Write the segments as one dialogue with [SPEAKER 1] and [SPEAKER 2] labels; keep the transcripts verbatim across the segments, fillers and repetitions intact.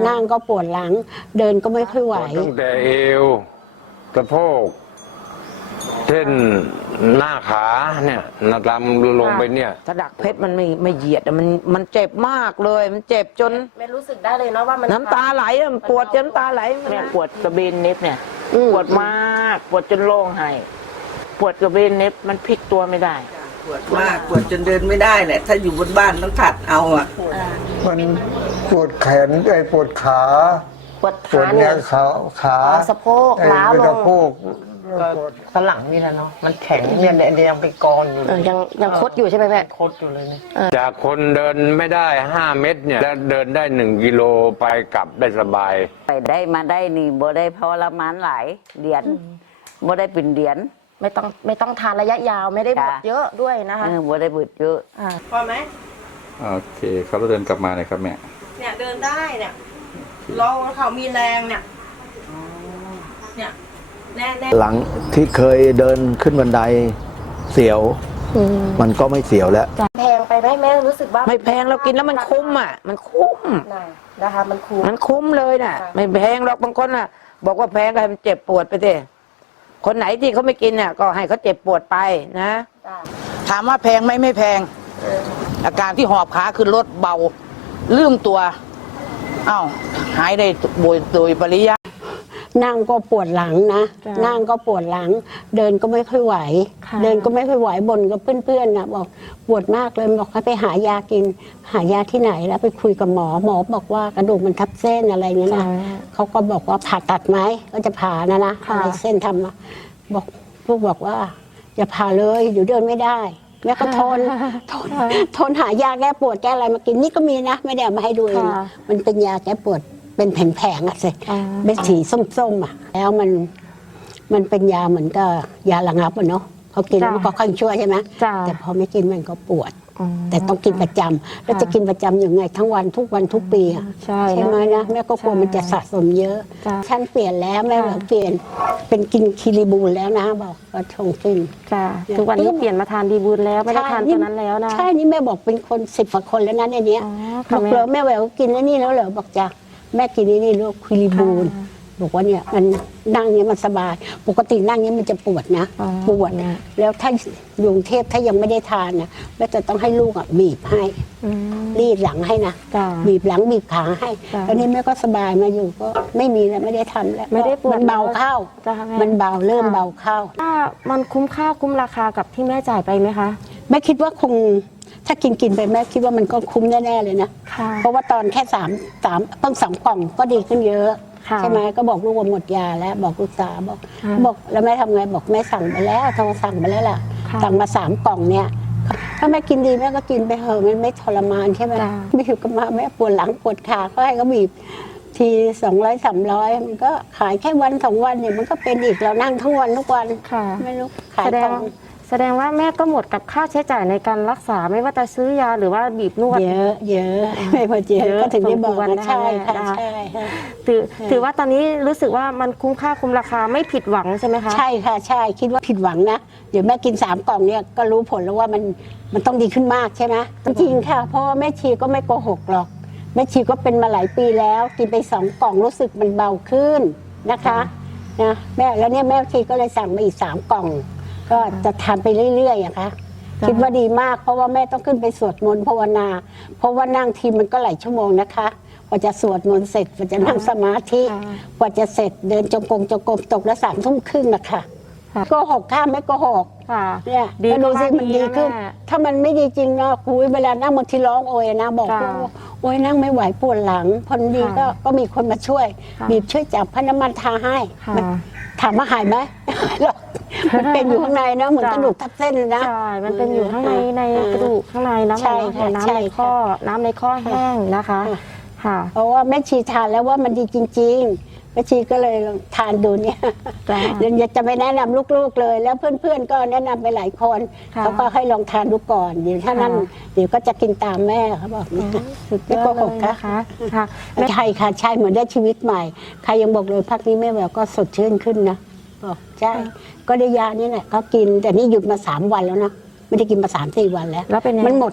[SPEAKER 1] นั่งก็ปวดหลังเดินก็ไม่ค่อยไหว
[SPEAKER 2] ตั้งแต่เอวสะโพกเส้นหน้าขาเนี่ยนาดำลงไปเนี่ย
[SPEAKER 3] ถ้าดักเพชรมันไม่ไม่เหยียดมันมันเจ็บมากเลยมันเจ็บจน
[SPEAKER 4] ไม่รู้สึกได้เลยเนาะว่ามัน
[SPEAKER 3] น้ำตาไหลมันปวดจนน้ำตาไหลเนี่ยปวดกระเบนเน็บเนี่ยปวดมากปวดจนโล่งให้ปวดกระเบนเน็บมันพลิกตัวไม่ได้
[SPEAKER 5] ปวดมากปวดจนเดินไม่ได้แหละถ้าอยู่บนบ้านต้องถัดเอาอ่ะ
[SPEAKER 6] มันปวดแขนไอ้ปวดขา
[SPEAKER 4] ปวด
[SPEAKER 6] ปวดเนี่ยขาขา
[SPEAKER 4] สะโพกล้าวลง
[SPEAKER 6] สะโพก
[SPEAKER 3] สลังนี่แหละเนาะมันแข็งเนี่ยเนี่ยยังไปกรอยู่
[SPEAKER 4] ยังยังคดอยู่ใช่ไหมแม่
[SPEAKER 3] คดอยู่เลยเนี่ย
[SPEAKER 2] จากคนเดินไม่ได้ห้าเมตรเนี่ยแล้วเดินได้หนึ่งกิโลไปกลับได้สบาย
[SPEAKER 7] ไปได้มาได้นี่บ่ได้พอละมานหลายเหรียญบ่ได้เป็นเหรียญ
[SPEAKER 4] ไม่ต้องไม่ต้องทานระยะยาวไม่ได้บดเยอะด้วยนะคะ
[SPEAKER 7] บ่ได้บดเยอะ
[SPEAKER 4] พอไหม
[SPEAKER 8] โอเคเขาเดินกลับมาเลยครับแม่
[SPEAKER 4] เนี่ยเดินได้เนี่ยลองเขามีแรงเนี่ยเนี่ย
[SPEAKER 9] หลังที่เคยเดินขึ้นบันไดเสียวมันก็ไม่เสียวแล้ว
[SPEAKER 4] แพงไปไหมแม่รู้สึกว่า
[SPEAKER 3] ไม่แพงเรากินแล้วมันคุ้มอ่ะมันคุ้ม
[SPEAKER 4] นะคะมันคุ้ม
[SPEAKER 3] มันคุ้มเลยน่ะไม่แพงหรอกบางคนอ่ะบอกว่าแพงให้มันเจ็บปวดไปสิคนไหนที่เขาไม่กินน่ะก็ให้เขาเจ็บปวดไปนะถามว่าแพงไหมไม่แพงอาการที่หอบขาคือลดเบาลืมตัวอ้าวหายได้โดยปริยาย
[SPEAKER 1] นั่งก็ปวดหลังนะนั่งก็ปวดหลังเดินก็ไม่ค่อยไหวเดินก็ไม่ค่อยไหวบ่นกับเพื่อนๆนะบอกปวดมากเลยบอกให้ไปหายากินหายาที่ไหนแล้วไปคุยกับหมอหมอบอกว่ากระดูกมันทับเส้นอะไรเงี้ยนะเขาก็บอกว่าผ่าตัดไหมก็จะผ่านะนะอะไรเส้นทำมาบอกลูกบอกว่าอย่าผ่าเลยเดี๋ยวเดินไม่ได้แม่ก็ทนทนทนหายาแก้ปวดแก้อะไรมากินนี่ก็มีนะไม่ได้เอามาให้ดูเองมันเป็นยาแก้ปวดเป็นแผงๆอ่ะสิเป็นสีส้มๆอ่ะแล้วมันมันเป็นยาเหมือนกับยาระงับอ่ะเนาะพอกินแล้วมันก็ค่อยช่วยใช่ไหมแต่พอไม่กินมันก็ปวดแต่ต้องกินประจำแล้วจะกินประจำอย่างไงทั้งวันทุกวันทุกปีอ่ะใช่ไหมนะแม่ก็กลัวมันจะสะสมเยอะฉันเปลี่ยนแล้วแม่แบบเปลี่ยนเป็นกินคีรีบูลแล้วนะบอกก็ชงกิน
[SPEAKER 4] ทุกวันนี้เปลี่ยนมาทานดีบูลแล้วไม่ได้ทานตัวนั้นแล้วนะ
[SPEAKER 1] ใช่นี่แม่บอกเป็นคนสิบกว่าคนแล้วนะในนี้บอกเลยแม่แหววกินแล้วนี่แล้วเหรอบอกจ้ะแม่กินนี่นี่ลูกคีรีบูลบอกว่าเนี่ยมันนั่งเนี้ยมันสบายปกตินั่งเนี้ยมันจะปวดนะปวดแล้วถ้าอยู่กรุงเทพถ้ายังไม่ได้ทานนะแม่จะต้องให้ลูกอ่ะบีบให้รีดหลังให้นะบีบหลังบีบขาให้ตอนนี้แม่ก็สบายมาอยู่ก็ไม่มีแล้วไม่ได้ทำแล้ว
[SPEAKER 4] ไม่ได้ปวด
[SPEAKER 1] มันเบาเข้ามันเบาเริ่มเบาเข้า
[SPEAKER 4] ถ้ามันคุ้มค่าคุ้มราคากับที่แม่จ่ายไปไหมคะ
[SPEAKER 1] แม่คิดว่าคงถ้ากินกินไปแม่คิดว่ามันก็คุ้มแน่ๆเลยนะเพราะว่าตอนแค่สามสามเพิ่งสองกล่องก็ดีขึ้นเยอะใช่ไหมก็บอกลูกว่าหมดยาแล้วบอกลูกสาวบอกบอกแล้วแม่ทำไงบอกแม่สั่งไปแล้วโทรสั่งไปแล้วล่ะสั่งมาสามกล่องเนี่ยถ้าแม่กินดีแม่ก็กินไปเถอะมันไม่ทรมานใช่ไหมไม่อยู่กับมาแม่ปวดหลังปวดขาก็ให้เขาบีบทีสองร้อยสามร้อยมันก็ขายแค่วันสองวันเนี่ยมันก็เป็นอีกเรานั่งทั้งวันทุกวันไม่รู้ขายทอง
[SPEAKER 4] แสดงว่าแม่ก็หมดกับค่าใช้จ่ายในการรักษาไม่ว่าจะซื้อยาหรือว่าบีบนวด
[SPEAKER 1] เยอะเยอะไม่พอเยอะก็ถึงได้บอกว่าใช่ค่ะใช่
[SPEAKER 4] ถือถือว่าตอนนี้รู้สึกว่ามันคุ้มค่าคุ้มราคาไม่ผิดหวังใช่ไหมคะ
[SPEAKER 1] ใช่ค่ะใช่คิดว่าผิดหวังนะเดี๋ยวแม่กินสามกล่องเนี่ยก็รู้ผลแล้วว่ามันมันต้องดีขึ้นมากใช่ไหมจริงค่ะเพราะแม่ชีก็ไม่โกหกหรอกแม่ชีก็เป็นมาหลายปีแล้วกินไปสองกล่องรู้สึกมันเบาขึ้นนะคะนะแม่แล้วเนี่ยแม่ชีก็เลยสั่งมาอีกสามกล่องก็จะทำไปเรื่อยๆอะค่ะคิดว่าดีมากเพราะว่าแม่ต้องขึ้นไปสวดมนต์ภาวนาเพราะว่านั่งทีมันก็หลายชั่วโมงนะคะกว่าจะสวดมนต์เสร็จกว่าจะนั่งสมาธิกว่าจะเสร็จเดินจงกรมจงกรมตกละสามทุ่มครึ่งนะคะก็หกข้ามไม่ก็หกเนี่ยดูสิมันดีขึ้นถ้ามันไม่ดีจริงเนาะคุยเวลานั่งบางทีร้องโอยนะบอกว่าโอยนั่งไม่ไหวปวดหลังพอดีก็ก็มีคนมาช่วยบีบช่วยจับพน้ำมันทาให้ถามว่าหายไหมมันเป็นอยู่ข้างในนะเหมือนกระดูกทับเส้นนะ
[SPEAKER 4] ใช่มันเป็นอยู่ข้างในในกระดูกข้างในน้ำน้ำในข้อน้ำในข้อแห้งนะคะค่ะ
[SPEAKER 1] เพราะว่าแม่ชีทานแล้วว่ามันดีจริงๆแม่ชีก็เลยทานดูเนี่ยเดี๋ยวจะไปแนะนำลูกๆเลยแล้วเพื่อนๆก็แนะนำไปหลายคนเขาก็ให้ลองทานดูก่อนเดี๋ยวถ้านั้นเดี๋ยวก็จะกินตามแม่เขาบอกไม่โกหกนะคะใช่ค่ะใช่เหมือนได้ชีวิตใหม่ใครยังบอกเลยพักนี้แม่แววก็สดชื่นขึ้นนะบอกใช่ก็ได้ยานี่แหละเขากินแต่นี่หยุดมาสามวันแล้วนะไม่ได้กินมาสามสี่วันแล้วมันหมดไง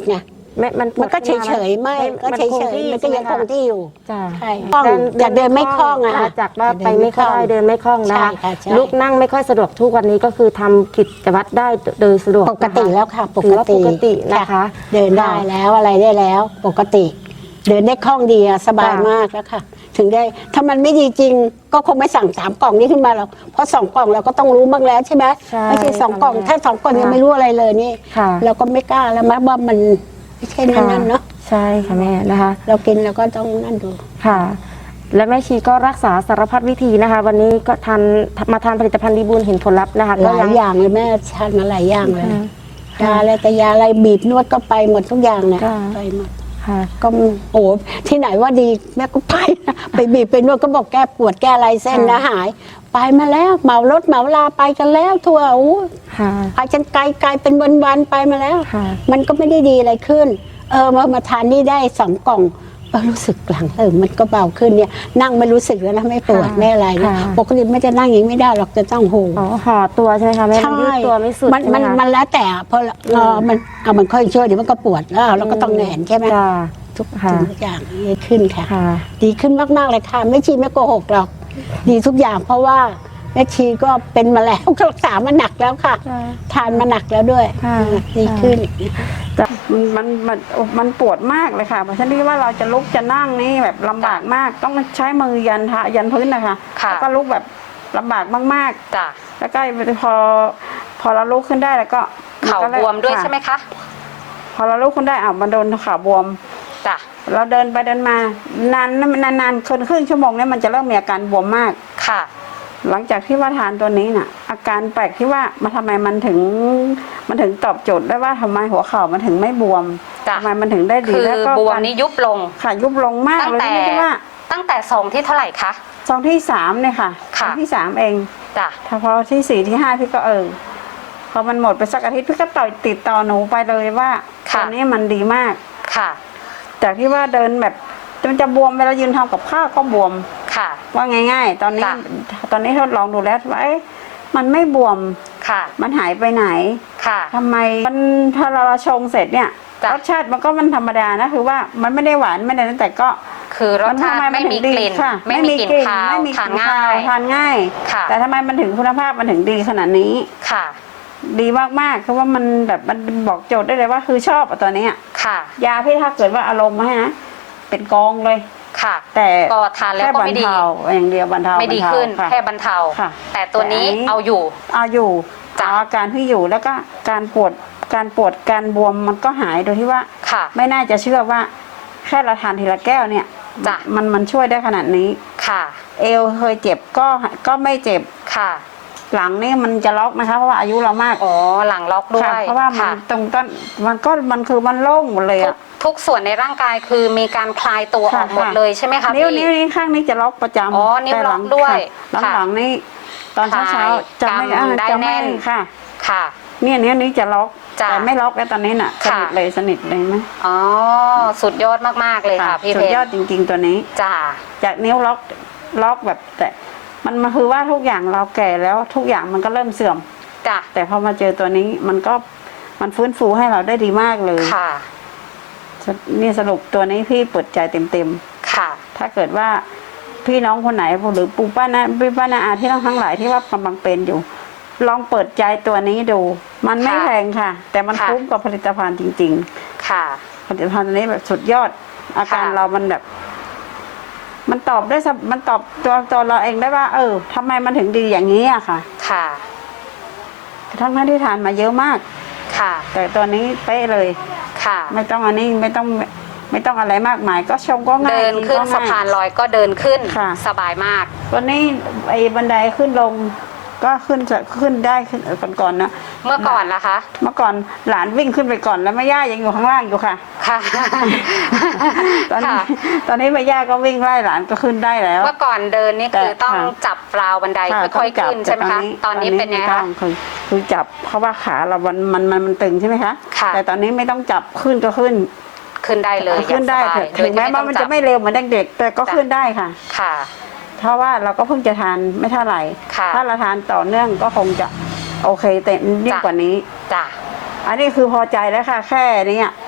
[SPEAKER 4] ไม่มันปว
[SPEAKER 1] มั
[SPEAKER 4] ด
[SPEAKER 1] นก็เฉย
[SPEAKER 4] ขึ้
[SPEAKER 1] เฉ
[SPEAKER 4] น
[SPEAKER 1] ยๆไม่ก็
[SPEAKER 4] มัน
[SPEAKER 1] เฉย
[SPEAKER 4] คง
[SPEAKER 1] เฉย
[SPEAKER 4] ที่
[SPEAKER 1] มันก็ยัง
[SPEAKER 4] ใช่
[SPEAKER 1] ค
[SPEAKER 4] ไหม
[SPEAKER 1] ง
[SPEAKER 4] คะ
[SPEAKER 1] ที่อยู่
[SPEAKER 4] จ้ะ
[SPEAKER 1] ใช่คล่องอยากเดินไม่คล่องอะค่ะ
[SPEAKER 4] จากว่าไปไม่ค่อยได้เดินไม่คล่องนะ
[SPEAKER 1] ใช่
[SPEAKER 4] คะ
[SPEAKER 1] ค่ะใช่
[SPEAKER 4] ลุกนั่งไม่ค่อยสะดวกทุกวันนี้ก็คือทำกิจวัตรได้โดยสะดวก
[SPEAKER 1] ปกติแล้วค่ะป
[SPEAKER 4] ถือก ว่า
[SPEAKER 1] ติ
[SPEAKER 4] ปกตินะคะ
[SPEAKER 1] เดินได้แล้วอะไรได้แล้ว ปกติ เดินได้คล่องดีอะสบายมากแล้วค่ะ ถึงได้ถ้ามันไม่ดีจริง ก็คงไม่สั่งสามกล่องนี้ขึ้นมาหรอกเพราะสองกล่องเราก็ต้องรู้บ้างแล้วใช่ไหม
[SPEAKER 4] ใช่
[SPEAKER 1] ไม่ใช่สองกล่อง
[SPEAKER 4] ค่ะ
[SPEAKER 1] ถ้าสองกล่องยังไม่รู้อะไรเลยนี่
[SPEAKER 4] ค่ะ
[SPEAKER 1] เราก็ไม่กล้าแล้วมั้ยว่ามันไม่ใช่นั่นๆเนาะ
[SPEAKER 4] ใช่ค่ะแม่นะคะ
[SPEAKER 1] เรากินเราก็ต้องนั่นดู
[SPEAKER 4] ค่ะ และแม่ชีก็รักษาสารพัดวิธีนะคะ วันนี้ก็ทานมาทานผลิตภัณฑ์ดีบูลเห็นผลลัพธ์นะคะ
[SPEAKER 1] ห
[SPEAKER 4] ก็
[SPEAKER 1] ลาย
[SPEAKER 4] ยัง
[SPEAKER 1] อย่างเลยแม่ทานมาหลายอย่างเลย
[SPEAKER 4] ค่ะ
[SPEAKER 1] ยาอะไรแต่ยาอะไรบีบนวดก็ไปหมดทุกอย่างเนี่ย
[SPEAKER 4] ค่ะ
[SPEAKER 1] ไปหมด
[SPEAKER 4] ค่ะ
[SPEAKER 1] ก็โอ้ที่ไหนว่าดีแม่ก็ไปนะไปบีบไปนวดก็บอกแก้ปวดแก้อะไรเส้นนะ
[SPEAKER 4] ค่ะ
[SPEAKER 1] หาย ไปมาแล้วเหมารถเหมาลาไปกันแล้วทั่วอู้
[SPEAKER 4] ค่ะ
[SPEAKER 1] ไปจนไกลไกลเป็นวันวันๆไปมาแล้ว
[SPEAKER 4] ค่ะ
[SPEAKER 1] มันก็ไม่ได้ดีอะไรขึ้น เออมามาทานนี่ได้สองกล่องเออรู้สึกหลังเออมันก็เบาขึ้นเนี่ย นั่งไม่รู้สึกแล้วนะไม่ปวด
[SPEAKER 4] ค่ะ
[SPEAKER 1] ไม่อะไรนะ
[SPEAKER 4] ค่ะ
[SPEAKER 1] ปกติไม่จะนั่งอย่างนี้ไม่ได้หรอกจะต้องโห
[SPEAKER 4] อ๋อห่อตัวใช่ไหมคะแม่มันยืดตัวไม่สุด
[SPEAKER 1] มัน
[SPEAKER 4] ใช่ไห
[SPEAKER 1] มัน
[SPEAKER 4] คะ
[SPEAKER 1] มันแล้วแต่พอเออมันเอามันค่อยช่วยเดี๋ยวมันก็ปวดแล้วเราก็ต้องแหงนใช่ไหม
[SPEAKER 4] จ้า
[SPEAKER 1] ทุก
[SPEAKER 4] ค่ะ
[SPEAKER 1] ทุกอย่างดีขึ้นค่ะ
[SPEAKER 4] ค่ะ
[SPEAKER 1] ดีขึ้นมาก ๆ เลยค่ะ ไม่ชีไม่โกหกหรอก ดีทุกอย่างเพราะว่าแม่ชีก็เป็นมาแล้ว ก็รักษามาหนักแล้วค่ะ
[SPEAKER 4] ค่ะ
[SPEAKER 1] ทานมาหนักแล้วด้วย
[SPEAKER 4] ค่ะ
[SPEAKER 1] ดีขึ้น
[SPEAKER 10] มันมันมันมันปวดมากเลยค่ะเพราะฉะนั้นที่ว่าเราจะลุกจะนั่งนี่แบบลำบากมาก ต้องใช้มือยันทะยันพื้นนะคะ
[SPEAKER 3] ค่ะ
[SPEAKER 10] แล้วก็ลุกแบบลำบากมาก
[SPEAKER 3] จ้ะ
[SPEAKER 10] ๆ แล้วก็พอพอเราลุกขึ้นได้แล้วก็
[SPEAKER 3] เข่า
[SPEAKER 10] ก็ล
[SPEAKER 3] บวมด้วย
[SPEAKER 10] ค่ะ
[SPEAKER 3] ใช่ไหมคะ
[SPEAKER 10] พอเราลุกขึ้นได้อ่ะมันโดนขาบวม
[SPEAKER 3] จ้ะ
[SPEAKER 10] เราเดินไปเดินมานานนานนานๆคืนครึ่งชั่วโมงเนี่ยมันจะเริ่มมีอาการบวมมาก
[SPEAKER 3] ค่ะ
[SPEAKER 10] หลังจากที่ว่าทานตัวนี้น่ะ อาการแปลกที่ว่ามันทำไมมันถึงมันถึงตอบโจทย์ได้ว่าทำไมหัวเข่ามันถึงไม่บวม
[SPEAKER 3] จ้ะ
[SPEAKER 10] ทำไมมันถึงได้ดี
[SPEAKER 3] คือ
[SPEAKER 10] แล้วก็
[SPEAKER 3] บวม
[SPEAKER 10] การ
[SPEAKER 3] นี้ยุบลง
[SPEAKER 10] ค่ะยุบลงมาก
[SPEAKER 3] ตั้ง
[SPEAKER 10] เลย
[SPEAKER 3] แต่
[SPEAKER 10] ไม่ใช่ว่า
[SPEAKER 3] ตั้งแต่ซองที่เท่าไหร่คะ
[SPEAKER 10] ซองที่สามเนี่ยค่ะ
[SPEAKER 3] ค่ะ
[SPEAKER 10] ซองที่สามเอง
[SPEAKER 3] จ้ะ
[SPEAKER 10] ถ้าพอที่สี่ที่ห้าพี่ก็เออพอมันหมดไปสักอาทิตย์พี่ก็ต่อยติดต่อหนูไปเลยว่าตอนนี้มันดีมาก
[SPEAKER 3] ค่ะ
[SPEAKER 10] จากที่ว่าเดินแบบมันจะบวมเวลายืนทำกับข้าวก็บวม
[SPEAKER 3] ค่ะ
[SPEAKER 10] ว่าง่าย ๆ ตอนนี้
[SPEAKER 3] จ้ะ
[SPEAKER 10] ตอนนี้ทดลองดูแล้วว่าเอ๊ะมันไม่บวม
[SPEAKER 3] ค่ะ
[SPEAKER 10] มันหายไปไหน
[SPEAKER 3] ค่ะ
[SPEAKER 10] ทำไมมันถ้าเราชงเสร็จเนี่ย
[SPEAKER 3] จ้ะ
[SPEAKER 10] รสชาติมันก็มันธรรมดานะคือว่ามันไม่ได้หวานไม่ได้นั่นแต่ก็
[SPEAKER 3] คือรสชาติ
[SPEAKER 10] นทำ
[SPEAKER 3] ไม่มี
[SPEAKER 10] นถึ
[SPEAKER 3] ก
[SPEAKER 10] ง
[SPEAKER 3] ลิ่น
[SPEAKER 10] ดีค่ะ
[SPEAKER 3] ไม่มีกลิ่นคาว
[SPEAKER 10] ไม่มีก
[SPEAKER 3] ทาน
[SPEAKER 10] ลิ่น
[SPEAKER 3] ง่า
[SPEAKER 10] คาวย ทานง่าย
[SPEAKER 3] ค่ะ
[SPEAKER 10] แต่ทำไมมันถึงคุณภาพมันถึงดีขนาดนี้
[SPEAKER 3] ค่ะ
[SPEAKER 10] ดีมากๆคือว่ามันแบบมันบอกโจทย์ได้เลยว่าคือชอบอะตัวเนี้ย
[SPEAKER 3] ค่ะ
[SPEAKER 10] ยาพี่ถ้าเกิดว่าอารมณ์มาให้นะเป็นกองเลย
[SPEAKER 3] ค่ะ
[SPEAKER 10] แต่
[SPEAKER 3] ก็ทานแล้ว
[SPEAKER 10] ค่
[SPEAKER 3] ก็
[SPEAKER 10] บร
[SPEAKER 3] ไม่
[SPEAKER 10] ร
[SPEAKER 3] ดี
[SPEAKER 10] เทาอย่างเดียวบรรเทา
[SPEAKER 3] ไม่ดี
[SPEAKER 10] บรรเทา
[SPEAKER 3] ขึ้น
[SPEAKER 10] ค่ะ
[SPEAKER 3] แค่บรรเทา
[SPEAKER 10] ค่ะ
[SPEAKER 3] แต่ตัวนี้
[SPEAKER 10] แต่อันนี้
[SPEAKER 3] เอาอยู่
[SPEAKER 10] เอาอยู่
[SPEAKER 3] จ้ะ
[SPEAKER 10] เอาอาการที่อยู่แล้วก็การปวดการปวดการบวมมันก็หายโดยที่ว่า
[SPEAKER 3] ค่ะ
[SPEAKER 10] ไม่น่าจะเชื่อว่าแค่เราทานทีละแก้วเนี่ย
[SPEAKER 3] จ้ะ
[SPEAKER 10] มันมันช่วยได้ขนาดนี้
[SPEAKER 3] ค่ะ
[SPEAKER 10] เอวเคยเจ็บก็ก็ไม่เจ็บ
[SPEAKER 3] ค่ะ
[SPEAKER 10] หลังนี่มันจะล็อกนะคะเพราะว่าอายุเรามาก
[SPEAKER 3] อ๋อ หลังล็อกด้ว
[SPEAKER 10] ค่ะ
[SPEAKER 3] ย
[SPEAKER 10] เพราะว่ามัน
[SPEAKER 3] ค่ะ
[SPEAKER 10] ตรงต้นมันก็มันคือมันโล่งหมดเลย
[SPEAKER 3] ทุก
[SPEAKER 10] อะ
[SPEAKER 3] ทุกส่วนในร่างกายคือมีการคลายตัวอ
[SPEAKER 10] ค่ะ
[SPEAKER 3] อกหมด
[SPEAKER 10] ค่ะ
[SPEAKER 3] เลยใช่ไหมคะ
[SPEAKER 10] นิ้ว
[SPEAKER 3] พี่
[SPEAKER 10] นิ้วนี้ข้างนี้จะล็อกประจำ
[SPEAKER 3] อ๋อนิ้ว
[SPEAKER 10] แต่ห
[SPEAKER 3] ล็อกด้วย
[SPEAKER 10] หลัง
[SPEAKER 3] ค่ะ
[SPEAKER 10] หลังนี่ตอนเช้า
[SPEAKER 3] ค
[SPEAKER 10] เช้า
[SPEAKER 3] ลาย
[SPEAKER 10] จะไม่
[SPEAKER 3] กำ
[SPEAKER 10] อ่า
[SPEAKER 3] ได้
[SPEAKER 10] จะไม่
[SPEAKER 3] แน่น
[SPEAKER 10] ค่ะ
[SPEAKER 3] ค่ะ
[SPEAKER 10] เนี่ยนิ้วนี้จะล็อก
[SPEAKER 3] จ้ะ
[SPEAKER 10] แต่ไม่ล็อกแล้วตอนนี้น่ะส
[SPEAKER 3] ค่ะ
[SPEAKER 10] นิทเลยสนิทเลยไหม
[SPEAKER 3] อ๋อ สุดยอดมาก ๆ เลยค่ะ พี่
[SPEAKER 10] สุ
[SPEAKER 3] เพ
[SPEAKER 10] ด
[SPEAKER 3] ช
[SPEAKER 10] ยอ
[SPEAKER 3] ร
[SPEAKER 10] ดจริง ๆ ตัวนี้
[SPEAKER 3] จ้า
[SPEAKER 10] จากนิ้วล็อกล็อกแบบแต่มันมาคือว่าทุกอย่างเราแก่แล้วทุกอย่างมันก็เริ่มเสื่อม
[SPEAKER 3] จ้ะ
[SPEAKER 10] แต่พอมาเจอตัวนี้มันก็มันฟื้นฟูให้เราได้ดีมากเลย
[SPEAKER 3] ค่ะ
[SPEAKER 10] นี่สรุปตัวนี้พี่เปิดใจเต็ม
[SPEAKER 3] ค่ะ
[SPEAKER 10] ๆถ้าเกิดว่าพี่น้องคนไหนหรือปู่ป้านะพี่ป้านาอาที่น้องทั้งหลายที่ว่ากำลังเป็นอยู่ ลองเปิดใจตัวนี้ดู มันไม่
[SPEAKER 3] ค่ะ
[SPEAKER 10] แพงค่ะ แต่มัน
[SPEAKER 3] ค่ะ
[SPEAKER 10] คุ้มกับผลิตภัณฑ์จริง
[SPEAKER 3] ค่ะ
[SPEAKER 10] ๆ ผลิตภัณฑ์ตัวนี้แบบสุดยอด อาการ
[SPEAKER 3] ค่ะ
[SPEAKER 10] เรามันแบบ มันตอบได้สะมันตอบตัวตัวเราเองได้ว่า เออทำไมมันถึงดีอย่างนี้อะค่ะ
[SPEAKER 3] ค่ะ
[SPEAKER 10] ทั้งที่ทานมาเยอะมาก
[SPEAKER 3] ค่ะ
[SPEAKER 10] แต่ตัวนี้เป๊ะเลย
[SPEAKER 3] ค่ะ
[SPEAKER 10] ไม่ต้องอันนี้ไม่ต้องไม่ต้องอะไรมากมาย ก็ชมก็ง่าย
[SPEAKER 3] เดิน
[SPEAKER 10] กิ
[SPEAKER 3] ขึ้น
[SPEAKER 10] ก็ง่ย
[SPEAKER 3] สะพานลอยก็เดินขึ้น
[SPEAKER 10] ค่ะ
[SPEAKER 3] สบายมาก
[SPEAKER 10] วันนี้ไอ้บันไดขึ้นลง ก็ขึ้นจะขึ้นได้ขึ้นก่อนก่อนๆนะ
[SPEAKER 3] เมื่อก่อนล่ะคะ
[SPEAKER 10] เมื่อก่อนหลานวิ่งขึ้นไปก่อนแล้วแม่ย่ายังอยู่ข้างล่างอยู่ค่ะ
[SPEAKER 3] ค่ะ
[SPEAKER 10] ตอนนี้
[SPEAKER 3] ค่ะ
[SPEAKER 10] ตอนนี้แม่ย่าก็วิ่งไล่หลานก็ขึ้นได้แล้ว
[SPEAKER 3] เมื่อก่อนเดินนี่คือ
[SPEAKER 10] แต่
[SPEAKER 3] ต้อง
[SPEAKER 10] ค่ะ
[SPEAKER 3] จับราวบันได
[SPEAKER 10] ค่ะ
[SPEAKER 3] ค่อย
[SPEAKER 10] ต้ง
[SPEAKER 3] ๆ
[SPEAKER 10] จับ
[SPEAKER 3] ขึ้นใช่ไหมคะ
[SPEAKER 10] แต่
[SPEAKER 3] ตอนนี้เป็นไง
[SPEAKER 10] ม่
[SPEAKER 3] คะ
[SPEAKER 10] ต้องคือคือจับเพราะว่าขาเรามันมันมันมันตึงใช่ไหมคะ
[SPEAKER 3] ค่ะ
[SPEAKER 10] แต่ตอนนี้ไม่ต้องจับขึ้นก็ขึ้น
[SPEAKER 3] ขึ้นได้เลย
[SPEAKER 10] ขึ้นได้
[SPEAKER 3] อย่างสบาย
[SPEAKER 10] ถึงแม้ว่ามันจะไม่เร็วเหมือนเด็กๆแต่ก็ขึ้นได้ค่ะ
[SPEAKER 3] ค่ะ
[SPEAKER 10] เพราะว่าเราก็เพิ่งจะทานไม่เท่าไหร่
[SPEAKER 3] ค่ะ
[SPEAKER 10] ถ้าเราทานต่อเนื่องก็คงจะโอเคเต็มยิ่ง
[SPEAKER 3] จ้ะ
[SPEAKER 10] กว่านี้
[SPEAKER 3] จ้ะ
[SPEAKER 10] อันนี้คือพอใจแล้วค่ะ แค่นี้อะ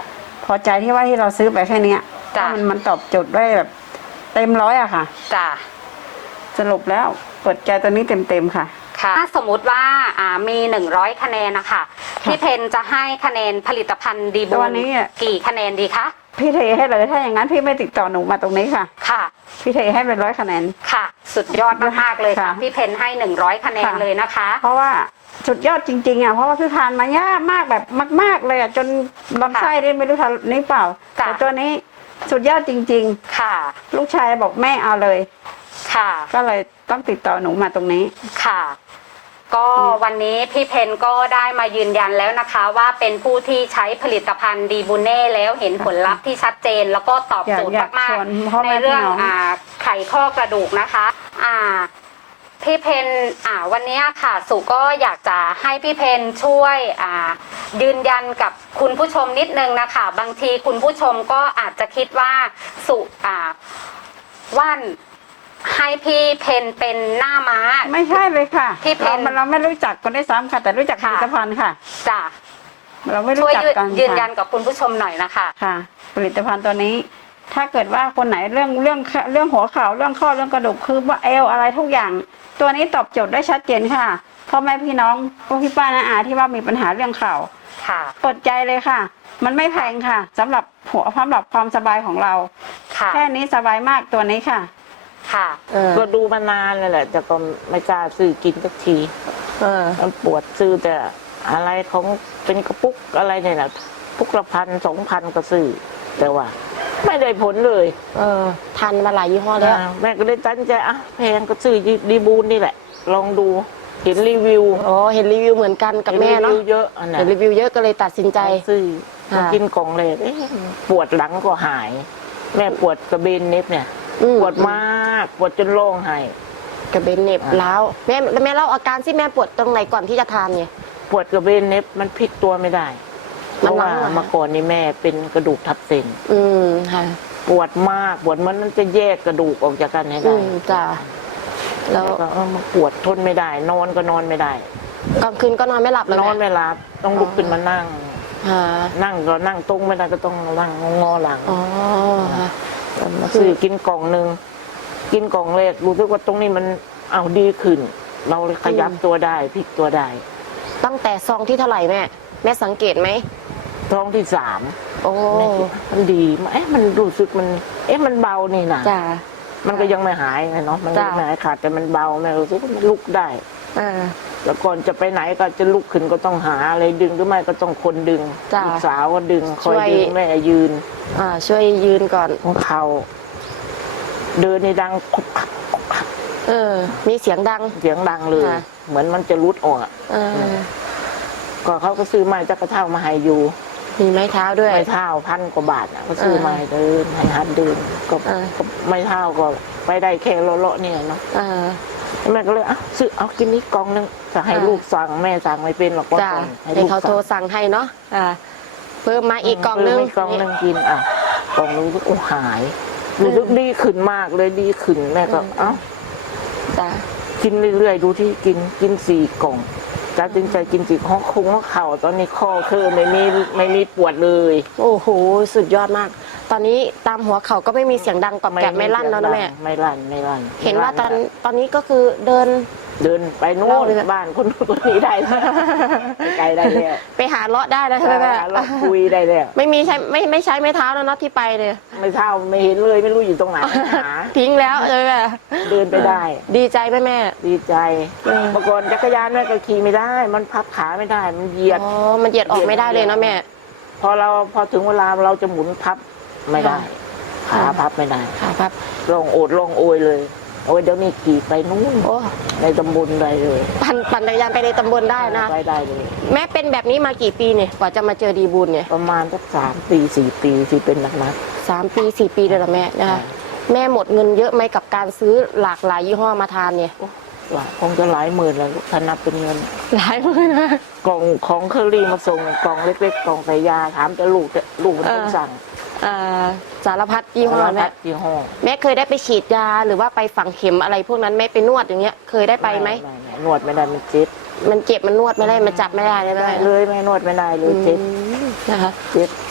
[SPEAKER 10] พอใจที่ว่าที่เราซื้อไปแค่เนี้ย
[SPEAKER 11] จ้ะ
[SPEAKER 10] ว่ามันมันตอบโจทย์ได้แบบเต็มร้อยอะค่ะ
[SPEAKER 11] จ้ะ
[SPEAKER 10] สรุปแล้วเปิดใจตัวนี้เต็มๆค่ะ
[SPEAKER 11] ค่ะถ้าสมมุติว่าอ่ามีหนึ่งร้อยคะแนนนะคะพี่เพนจะให้คะแนนผลิตภัณฑ์ดีบู
[SPEAKER 10] ตัวน นี้อะ
[SPEAKER 11] กี่คะแนนดีคะ
[SPEAKER 10] พี่เทให้เลยถ้าอย่างนั้นพี่ไม่ติดต่อหนูมาตรงนี้ค่ะ
[SPEAKER 11] ค่ะ
[SPEAKER 10] พี่เทให้เป็นร้อยคะแนน
[SPEAKER 11] ค่ะ สุดยอดมากๆเลยค่ะ
[SPEAKER 10] ค่ะ
[SPEAKER 11] พี่เพนให้หนึ่งร้อยคะแนน
[SPEAKER 10] ค่ะ
[SPEAKER 11] เลยนะคะ
[SPEAKER 10] เพราะว่าสุดยอดจริงๆอ่ะเพราะว่าพี่ทานมายากมากแบบมาก ๆเลยอ่ะจนลำไส้ได้ไม่รู้ทันนี่เปล่า
[SPEAKER 11] จ้ะ
[SPEAKER 10] แต่ตัวนี้สุดยอดจริง
[SPEAKER 11] ค่ะ
[SPEAKER 10] ๆ ลูกชายบอกแม่เอาเลย
[SPEAKER 11] ค่ะ
[SPEAKER 10] ก็เลยต้องติดต่อหนูมาตรงนี้
[SPEAKER 11] ค่ะ ก็วันนี้พี่เพนก็ได้มายืนยันแล้วนะคะ ว่าเป็นผู้ที่ใช้ผลิตภัณฑ์ดีบูเน่แล้วเห็นผลลัพธ์ที่ชัดเจน แล้วก็ตอบโจทย์
[SPEAKER 10] อยาก
[SPEAKER 11] มาก
[SPEAKER 10] ชวนพ่อ
[SPEAKER 11] ๆ
[SPEAKER 10] แม่
[SPEAKER 11] ในเรื่อง
[SPEAKER 10] พี่น้อง
[SPEAKER 11] อ่าไขข้อกระดูกนะคะ อ่า พี่เพนอ่าวันนี้ค่ะสุก็อยากจะให้พี่เพนช่วยอ่ายืนยันกับคุณผู้ชมนิดนึงนะคะ บางทีคุณผู้ชมก็อาจจะคิดว่าสุอ่าว่านให้พี่เพนเป็นหน้าม้า
[SPEAKER 10] ไม่ใช่เลยค่ะ
[SPEAKER 11] พี่เพน
[SPEAKER 10] เราเราไม่รู้จักกันได้ซ้ำค่ะ แต่รู้จักผ
[SPEAKER 11] ค่ะ
[SPEAKER 10] ลิตภัณฑ์ค่ะ
[SPEAKER 11] จ้ะ
[SPEAKER 10] เราไม่รู้
[SPEAKER 11] ช่วย
[SPEAKER 10] จัก
[SPEAKER 11] ยืน
[SPEAKER 10] กัน
[SPEAKER 11] ยืนยัน
[SPEAKER 10] ค่ะ
[SPEAKER 11] กับคุณผู้ชมหน่อยนะคะ
[SPEAKER 10] ค่ะ ผลิตภัณฑ์ตัวนี้ ถ้าเกิดว่าคนไหนเรื่องเรื่องเรื่องหัวเข่าเรื่องข้อเรื่องกระดูกคือว่าเอวอะไรทุกอย่าง ตัวนี้ตอบโจทย์ได้ชัดเจนค่ะพ่อแม่พี่น้องพวกพี่ป้าน้าอาที่ว่ามีปัญหาเรื่องเข่า
[SPEAKER 11] ค่ะ
[SPEAKER 10] เปิดใจเลยค่ะ มันไม่แพงค่ะสำหรับหัวสำหรับความสบายของเรา
[SPEAKER 11] ค่ะ
[SPEAKER 10] แค่นี้สบายมากตัวนี้ค่ะ
[SPEAKER 11] ค่ะ
[SPEAKER 3] ก็ดูมานานเลยแหละแต่ก็ไม่กล้าซื้อกินสักทีมันปวดซื้อแต่อะไรของเป็นกระปุกอะไรเนี่ยนะปุกละพันสองพันก็ซื้อแต่ว่า ไม่ได้ผลเลย
[SPEAKER 4] เออทานมาหลายยี่ห้อแล้ว
[SPEAKER 3] อ่าแม่ก็เลยตั้งใจอ่ะแพงก็ซื้อดีบูนนี่แหละ ลองดูเห็นรีวิว
[SPEAKER 4] อ๋อ เห็นรีวิวเหมือนกันกับแม่เนาะ
[SPEAKER 3] ห็รีวิวเยอะอันนั้
[SPEAKER 4] เห็น
[SPEAKER 3] น
[SPEAKER 4] รีวิวเยอะก็เลยตัดสินใจ
[SPEAKER 3] ซื้อมา
[SPEAKER 4] ค่ะ
[SPEAKER 3] กินกล่องเลยเอ๊ะปวดหลังก็หาย แม่ปวดกระเบนเน็บเนี่ย
[SPEAKER 4] อืม
[SPEAKER 3] ปวดมากปวดจนร้องไห้
[SPEAKER 4] กระเบนเหน็บ
[SPEAKER 3] อ่า
[SPEAKER 4] แล้วแม่แล้วแม่เล่าอาการที่แม่ปวดตรงไหนก่อนที่จะทานไง
[SPEAKER 3] ปวดกระเบนเน็บมันพลิกตัวไม่ได้เพ
[SPEAKER 4] มัน
[SPEAKER 3] ราะว่า
[SPEAKER 4] ล้างเหรอ
[SPEAKER 3] เมื่อก่อนนี่แม่เป็นกระดูกทับเส้น
[SPEAKER 4] อืมค่ะ
[SPEAKER 3] ปวดมากปวดมันมันจะแยกกระดูกออกจากกันให้
[SPEAKER 4] อื
[SPEAKER 3] ได้
[SPEAKER 4] มจ้ะแล้
[SPEAKER 3] แล้ว วก็เออมาปวดทนไม่ได้ นอนก็นอนไม่ได้
[SPEAKER 4] กลางคืนก็นอนไม่หลับแล้ว
[SPEAKER 3] นอน
[SPEAKER 4] แม่
[SPEAKER 3] ไม่หลับต้องลุกขึ้นมานั่ง
[SPEAKER 4] ค่ะ
[SPEAKER 3] นั่งก็นั่งตรงไม่ได้ก็ต้องนั่งงอหลัง
[SPEAKER 4] อ๋อค่ะ
[SPEAKER 3] มาซื้อกินกล่องหนึ่งกินกล่องแรกรู้สึกว่าตรงนี้มันเอาดีขึ้น เราเลยขยับตัวได้พลิกตัวได้
[SPEAKER 4] ตั้งแต่ซองที่เท่าไหร่แม่แม่สังเกตไหม
[SPEAKER 3] ท้องที่สาม
[SPEAKER 4] โอ้
[SPEAKER 3] แม่คิดมันดีเอ๊ะมันรู้สึกมัน เอ๊ะมันเบานี่นะ
[SPEAKER 4] จ้ะ
[SPEAKER 3] มันก็ยังไม่หายไงเนาะมัน
[SPEAKER 4] จ้ะ
[SPEAKER 3] ยังไม่หายขาดแต่มันเบาแม่รู้สึกว่ามันลุกได้
[SPEAKER 4] อ่า
[SPEAKER 3] แล้วก่อนจะไปไหนก็จะลุกขึ้นก็ต้องหาอะไรดึงหรือไม่ก็ต้องคนดึง
[SPEAKER 4] จ้ะ
[SPEAKER 3] ลูกสาวก็ดึงคอย
[SPEAKER 4] ช่วย
[SPEAKER 3] ดึงแม่ยืน
[SPEAKER 4] อ่าช่วยยืนก่อน
[SPEAKER 3] ของเขาเดินในดังคุกคักคุกคัก
[SPEAKER 4] เออ มีเสียงดัง
[SPEAKER 3] เสียงดังเลย
[SPEAKER 4] ค่ะ
[SPEAKER 3] เหมือนมันจะรุดออกอะ
[SPEAKER 4] เออ
[SPEAKER 3] ก็เขาก็ซื้อไม้จักระเท่ามาให้อยู่
[SPEAKER 4] มีไม้เท้าด้วย
[SPEAKER 3] ไม้เท่าพันกว่าบาทนะก็ซื้อมาให้เดินให้หัดเดินก็
[SPEAKER 4] อ่า
[SPEAKER 3] ก็ไม้เท่าก็ไปได้แค่เลาะๆเนี่ยเนาะ
[SPEAKER 4] อ่า
[SPEAKER 3] แม่ก็เลยอ่ะซื้อเอากินนี้กล่องนึงจะให้
[SPEAKER 4] อ่า
[SPEAKER 3] ลูกสั่งแม่สั่งไม่เป็นหรอกว่า
[SPEAKER 4] จ้ะ
[SPEAKER 3] กล่อง
[SPEAKER 4] ให้
[SPEAKER 3] ลูก
[SPEAKER 4] เขาโทร
[SPEAKER 3] สั่ง
[SPEAKER 4] สั่งให้เนาะอ่าเพิ่มมาอีกกล่องนึง
[SPEAKER 3] ซื้ไม่กล่องนึงกินอ่ะกล่องนึงก็โอ้หายรู้สึกดีขึ้นมากเลยดีขึ้นแม่ก็เอ้า
[SPEAKER 4] จ้ะ
[SPEAKER 3] กินเรื่อยๆดูที่กินกินสี่กล่องจ้าจึงใจกินสี่ข้อคุ้งข้อเข่าตอนนี้ข้อคือไม่มีไม่มีปวดเลย
[SPEAKER 4] โอ้โหสุดยอดมาก ตอนนี้ตามหัวเขาก็ไม่มีเสียงดังกรอบแกรบไม่ลั่นแล้วนะแม่
[SPEAKER 3] ไม่ลั่นไม่ลั่น
[SPEAKER 4] เห็นว่าตอนตอนนี้ก็คือเดิน
[SPEAKER 3] เดินไปโน่
[SPEAKER 4] เล่าน เลยนะ
[SPEAKER 3] บ้านคนนู้นคนนี้ได้แล้วไปไกลได้แล้ว
[SPEAKER 4] ไปหาเลาะได้แล้วใช่ไหมแม่
[SPEAKER 3] เราคุยได้แล้ว
[SPEAKER 4] ไม่มีใช้ไม่ไม่ใช้ไม้เท้าแล้วเนาะที่ไปเลย
[SPEAKER 3] ไม่เท่าไม่เห็นเลยไม่รู้อยู่ตรงไหนหา
[SPEAKER 4] ทิ้งแล้วใช่ไหมแม่
[SPEAKER 3] เดินไปได้
[SPEAKER 4] ดีใจไหมแม่
[SPEAKER 3] ดีใจ
[SPEAKER 4] เออ
[SPEAKER 3] เมื่อก่อนจักรยานแม่ก็ขี่ไม่ได้ มันพับขาไม่ได้ มันเหยียด
[SPEAKER 4] อ๋อมันเหยียดออกไม่ได้เลยเนาะแม่
[SPEAKER 3] พอเราพอถึงเวลาเราจะหมุนพับไม่ได้
[SPEAKER 4] ค่ะ
[SPEAKER 3] ขาพับไม่ได้
[SPEAKER 4] ค่ะครับ
[SPEAKER 3] ลองโอดลองโอยเลยโอ้ยเดี๋ยวนี้ขี่ไปนู่น
[SPEAKER 4] โอ้
[SPEAKER 3] ในตำบลใดเลย
[SPEAKER 4] ปั่นปั่นจักรยานไปในตำบลได้นะ
[SPEAKER 3] ไปได้เลย
[SPEAKER 4] แม่เป็นแบบนี้มากี่ปีเนี่ยกว่าจะมาเจอดีบุญเนี่ย
[SPEAKER 3] ประมาณสักสามปีสี่ปีที่เป็นนัก
[SPEAKER 4] สามปีสี่ปีเลยเหรอแม่นะคะแม่หมดเงินเยอะไหมกับการซื้อหลากหลายยี่ห้อมาทานเนี่ย
[SPEAKER 3] ๆว่าคงจะหลายหมื่นแล้วถ้านับเป็นเงิน
[SPEAKER 4] หลายหมื่นนะ
[SPEAKER 3] กล่องของเคอรี่มาส่งกล่องเล็กๆกล่องใส่ยาถามจะลูกจะลูกมันต้องสั่ง
[SPEAKER 4] อ่าสารพัดยี่ห้อ
[SPEAKER 3] สาร
[SPEAKER 4] แม่
[SPEAKER 3] พัดยี่ห้อ
[SPEAKER 4] แม่เคยได้ไปฉีดยาหรือว่าไปฝังเข็มอะไรพวกนั้นแม่ไปนวดอย่างเงี้ยเคยได้ไปไหม
[SPEAKER 3] ไม่นวดไม่ได้มันเจ็บ
[SPEAKER 4] มันเจ็บมันนวดไม่ได้มันจับไม่ได้เลย
[SPEAKER 3] ไม่
[SPEAKER 4] แม่
[SPEAKER 3] ได้เลยไม่นวดไม่ได้เลยเจ็บ
[SPEAKER 4] อืมนะคะ
[SPEAKER 3] เจ็บ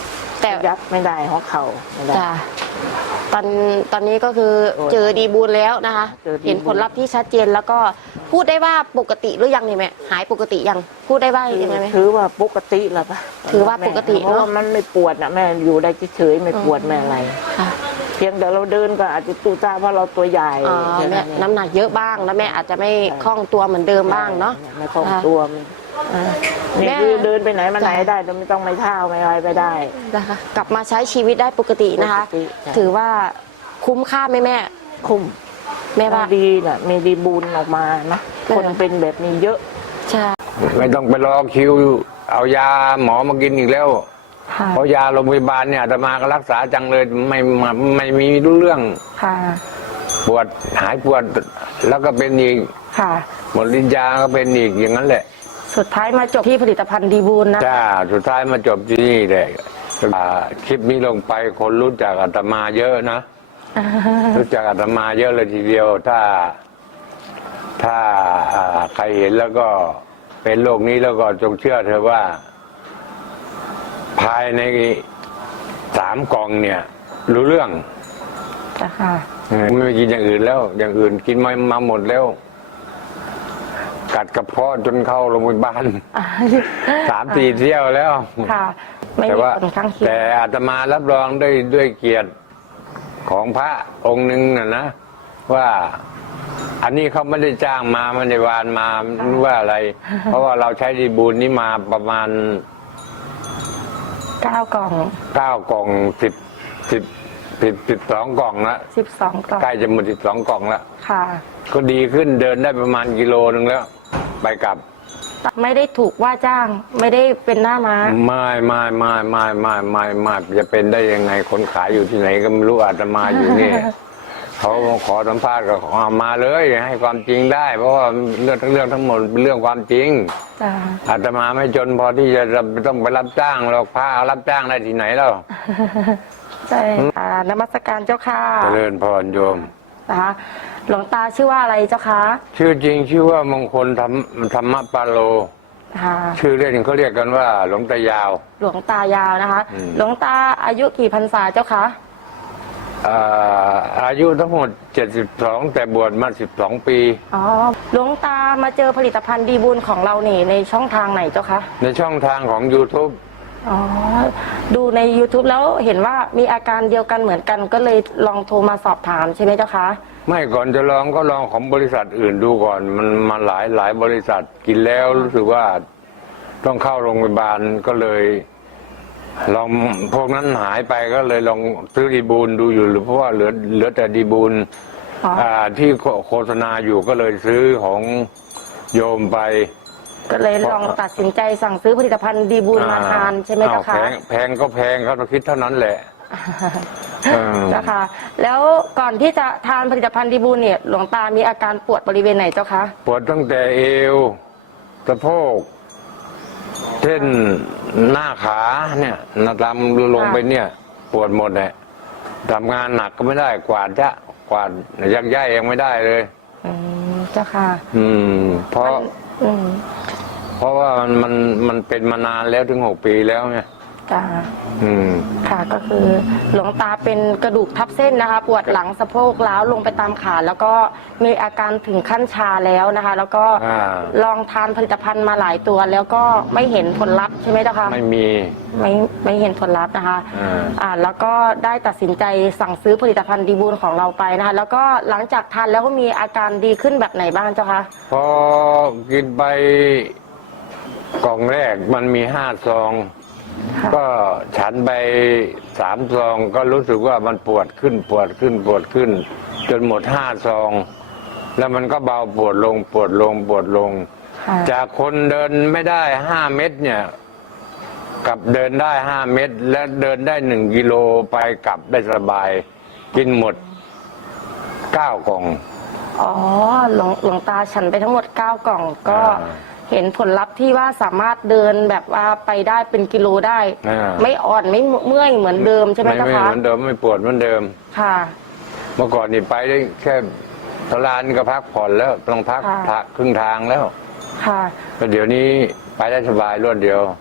[SPEAKER 4] แต่
[SPEAKER 3] ยับไม่ได้หัวเข่าไม่ได้
[SPEAKER 4] จ้ะตอนตอนนี้ก็คือเจอดีบูลแล้วนะคะ
[SPEAKER 3] เจอดีบูล
[SPEAKER 4] เห็นผลลัพธ์ที่ชัดเจนแล้วก็พูดได้ว่าปกติหรือยังนี่แม่หายปกติยังพูดได้ว่ายังไงไหม
[SPEAKER 3] ถือว่าปกติแหละปะ
[SPEAKER 4] ถือว่าปกติ
[SPEAKER 3] เพราะว่า
[SPEAKER 4] เนอะ
[SPEAKER 3] มันไม่ปวดนะแม่อยู่ได้เฉยๆไม่ปวดไม่อะไร
[SPEAKER 4] ค่ะ
[SPEAKER 3] เพียงแต่เราเดินก็อาจจะตูตาเพราะเราตัวใหญ่
[SPEAKER 4] อ๋อแม่น้ำหนักเยอะบ้างแล้วแม่อาจจะไม่คล่องตัวเหมือนเดิมบ้างเนาะ
[SPEAKER 3] ไม่คล่องตัวมันนี่
[SPEAKER 4] แม่
[SPEAKER 3] คือเดินไปไหนมาไหน
[SPEAKER 4] จ้ะ
[SPEAKER 3] ได้เราไม่ต้องไม่เท้าไม่อะไรไปได้
[SPEAKER 4] นะคะกลับมาใช้ชีวิตได้ปกตินะคะ
[SPEAKER 3] ปกติจ้ะ
[SPEAKER 4] ถือว่าคุ้มค่าไหมแม่
[SPEAKER 3] คุ้ม
[SPEAKER 4] แม่ว่า
[SPEAKER 3] ดีน่ะมีดีบุญออกมานะ
[SPEAKER 4] เออ
[SPEAKER 3] คนเป็นแบบนี้เยอะ
[SPEAKER 4] ใช่
[SPEAKER 2] ไม่ต้องไปรอคิว เอายาหมอมากินอีกแล้ว
[SPEAKER 4] ค่ะ
[SPEAKER 2] เพราะยาโรงพยาบาลเนี่ยอาตมาก็รักษาจังเลยไม่ไม่ไม่มีรู้เรื่อง
[SPEAKER 4] ค่ะ
[SPEAKER 2] ปวดหายปวดแล้วก็เป็นอีก
[SPEAKER 4] ค่ะ
[SPEAKER 2] หมดลิ้นยาก็เป็นอีกอย่างนั้นแหละ
[SPEAKER 4] สุดท้ายมาจบที่ผลิตภัณฑ์ดีบูลนะ
[SPEAKER 2] จ้าสุดท้ายมาจบที่นี่แหละอ่าคลิปนี้ลงไปคนรู้จักอาตมาเยอะนะ รู้จักอาตมาเยอะเลยทีเดียว ถ้า ถ้าอ่าใครเห็นแล้วก็เป็นโรคนี้แล้วก็จงเชื่อเธอว่า ภายในสามกล่องเนี่ย รู้เรื่อง
[SPEAKER 4] จ้ะค่ะ
[SPEAKER 2] เออไม่กินอย่างอื่นแล้ว อย่างอื่นกินมามาหมดแล้ว กัดกระเพาะจนเข้าโรงพยาบาล สามสี่เที่ยวแล้ว
[SPEAKER 4] ค่ะ ไม่
[SPEAKER 2] แต่
[SPEAKER 4] มี
[SPEAKER 2] ว่า
[SPEAKER 4] ผลข้างเคียง
[SPEAKER 2] แต่อาตมารับรองด้วยด้วยเกียรติของพระองค์หนึ่งน่ะนะ ว่า อันนี้เขาไม่ได้จ้างมาไม่ได้วานมาไม่รู้ว่าอะไร เพราะว่าเราใช้ดีบูลนี้มาประมาณ
[SPEAKER 4] เก้ากล่อง
[SPEAKER 2] เก้ากล่องสิบสิบสิบสิบสองกล่องละ
[SPEAKER 4] สิบสองกล่อง
[SPEAKER 2] ใกล้จะหมดสิบสองกล่องละ
[SPEAKER 4] ค่ะ
[SPEAKER 2] ก็ดีขึ้นเดินได้ประมาณกิโลนึงแล้ว ไปกลับ
[SPEAKER 4] ไม่ได้ถูกว่าจ้าง ไม่ได้เป็นหน้าม้า
[SPEAKER 2] ไม่ไม่ไม่ไม่ไม่ไม่ไม่จะเป็นได้ยังไงคนขายอยู่ที่ไหนก็ไม่รู้อาตมาอยู่นี่ เขาขอสัมภาษณ์ก็ขอมาเลยให้ความจริงได้ เพราะว่าเรื่องทั้งเรื่องทั้งหมดเป็นเรื่องความจริง
[SPEAKER 4] จ้ะ
[SPEAKER 2] อาตมาไม่จนพอที่จะต้องไปรับจ้างหรอกพระเอารับจ้างได้ที่ไหนแล้ว
[SPEAKER 4] ใช่อ่านมัสการเจ้าค่ะ
[SPEAKER 2] เจริญพรโยม
[SPEAKER 4] นะคะหลวงตาชื่อว่าอะไรเจ้าคะ
[SPEAKER 2] ชื่อจริงชื่อว่ามงคลธรรมธรรมปาโล
[SPEAKER 4] ค่ะ
[SPEAKER 2] ชื่อเล่นเขาเรียกกันว่าหลวงตายาว
[SPEAKER 4] หลวงตายาวนะคะ
[SPEAKER 2] อืม
[SPEAKER 4] หลวงตาอายุกี่พรรษาเจ้าคะ
[SPEAKER 2] อ่าอายุทั้งหมดเจ็ดสิบสองแต่บวชมาสิบสองปี
[SPEAKER 4] อ๋อหลวงตามาเจอผลิตภัณฑ์ดีบุญของเรานี่ในช่องทางไหนเจ้าคะ
[SPEAKER 2] ในช่องทางของ YouTube
[SPEAKER 4] อ๋อดูใน YouTube แล้วเห็นว่ามีอาการเดียวกันเหมือนกันก็เลยลองโทรมาสอบถามใช่ไหมเจ้าคะ
[SPEAKER 2] ไม่ก่อนจะลองก็ลองของบริษัทอื่นดูก่อน มันมาหลายหลายบริษัทกินแล้วรู้สึกว่าต้องเข้าโรงพยาบาลก็เลยลองพวกนั้นหายไปก็เลยลองซื้อดีบูลดูอยู่หรือเพราะว่าเหลือเหลือแต่ดีบูล
[SPEAKER 4] อ๋ออ่
[SPEAKER 2] อ่าที่โฆษณาอยู่ก็เลยซื้อของโยมไป
[SPEAKER 4] ก็เลยลองตัดสินใจสั่งซื้อผลิตภัณฑ์ดีบุญมาทานใช่ไหมเจ้า
[SPEAKER 2] อ้าว
[SPEAKER 4] คะ
[SPEAKER 2] แพงแพงก็แพงเขาต้องคิดเท่านั้นแหละ เออ
[SPEAKER 4] เจ้าค่ะ แล้วก่อนที่จะทานผลิตภัณฑ์ดีบุญเนี่ยหลวงตามีอาการปวดบริเวณไหนเจ้าคะ
[SPEAKER 2] ปวดตั้งแต่เอวสะโพกเส้นหน้าขาเนี่ยนาลำลงไปเนี่ย ปวดหมดเลยทำงานหนักก็ไม่ได้ กวาดจะกวาดยักย้ายยังไม่ได้เลย
[SPEAKER 4] อืมเจ้าค่ะ
[SPEAKER 2] อืม เพราะ
[SPEAKER 4] อืม
[SPEAKER 2] เพราะว่ามันมันมันเป็นมานานแล้วถึงหกปีแล้วไง
[SPEAKER 4] จ้า
[SPEAKER 2] อืม
[SPEAKER 4] ค่ะก็คือหลวงตาเป็นกระดูกทับเส้นนะคะ ปวดหลังสะโพกล้าวลงไปตามขาแล้วก็มีอาการถึงขั้นชาแล้วนะคะ แล้วก็
[SPEAKER 2] อ่า
[SPEAKER 4] ลองทานผลิตภัณฑ์มาหลายตัว แล้วก็ไม่เห็นผลลัพธ์ใช่ไหมเจ้าคะ
[SPEAKER 2] ไม่มี
[SPEAKER 4] ไม่ไม่เห็นผลลัพธ์นะคะ
[SPEAKER 2] อ่า
[SPEAKER 4] อ่าแล้วก็ได้ตัดสินใจสั่งซื้อผลิตภัณฑ์ดีบูลของเราไปนะคะ แล้วก็หลังจากทานแล้วก็มีอาการดีขึ้นแบบไหนบ้างเจ้าคะ
[SPEAKER 2] พอกินไปกล่องแรกมันมีห้าซอง ก็ฉันไปสามซองก็รู้สึกว่ามันปวดขึ้นปวดขึ้นปวดขึ้น จนหมดห้าซอง แล้วมันก็เบาปวดลงปวดลงปวดลง
[SPEAKER 4] ค่ะ
[SPEAKER 2] จากคนเดินไม่ได้ห้าเมตรเนี่ยกลับเดินได้ห้าเมตร และเดินได้หนึ่งกิโลไปกลับได้สบาย กินหมดเก้ากล่อง
[SPEAKER 4] อ๋อหลวงหลวงตาฉันไปทั้งหมดเก้ากล่องก็
[SPEAKER 2] อ่า
[SPEAKER 4] เห็นผลลัพธ์ที่ว่าสามารถเดินแบบว่าไปได้เป็นกิโลได้
[SPEAKER 2] อ่า
[SPEAKER 4] ไม่อ่อนไม่เมื่อยเหมือนเดิมใช่ไหม
[SPEAKER 2] ไม่
[SPEAKER 4] เจ้า
[SPEAKER 2] ไม่
[SPEAKER 4] คะ
[SPEAKER 2] เหมือนเดิมไม่ปวดเหมือนเดิม
[SPEAKER 4] ค่ะ
[SPEAKER 2] เมื่อก่อนนี่ไปได้แค่ตลาดนี่ก็พักผ่อนแล้วต้องพัก
[SPEAKER 4] ค่ะ
[SPEAKER 2] พักครึ่งทางแล้ว
[SPEAKER 4] ค่ะ
[SPEAKER 2] แต่เดี๋ยวนี้ไปได้สบายรวดเดียว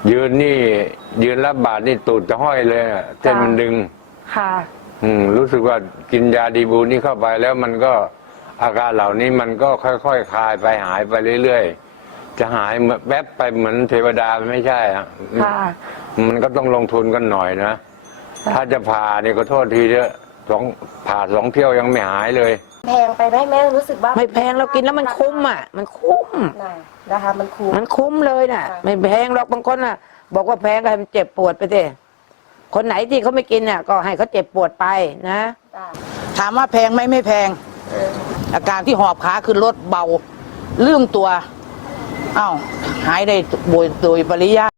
[SPEAKER 2] ยืนนี่ยืนรับบาตรนี่ตูดจะห้อยเลยอะเส้นมันดึง
[SPEAKER 4] ค่ะ
[SPEAKER 2] อืมรู้สึกว่ากินยาดีบูนี่เข้าไปแล้วมันก็อาการเหล่านี้มันก็ค่อยๆ ค, คลายไปหายไปเรื่อยๆจะหายแวบไปเหมือนเทวดาไม่ใช่อะ
[SPEAKER 4] ค่ะ
[SPEAKER 2] มันก็ต้องลงทุนกันหน่อยนะถ้าจะผ่านี่ก็โทษทีเถอะสองผ่าสองเที่ยวยังไม่หายเลย
[SPEAKER 4] แพงไปไหมแม่รู้สึกว่า
[SPEAKER 3] ไม่แพงเรากินแล้วมันคุ้มอ่ะ มันคุ้ม
[SPEAKER 4] น่ะนะคะมันคุ้ม
[SPEAKER 3] มันคุ้มเลยน่ะ ไม่แพงหรอกบางคนอ่ะ บอกว่าแพงก็ให้มันเจ็บปวดไปสิคนไหนที่เขาไม่กินน่ะ ก็ให้เขาเจ็บปวดไปนะ
[SPEAKER 5] ถามว่าแพงไหมไม่แพง อาการที่หอบขาคือลดเบา ลืมตัวอ้าวหายได้โดยโดยปริยาย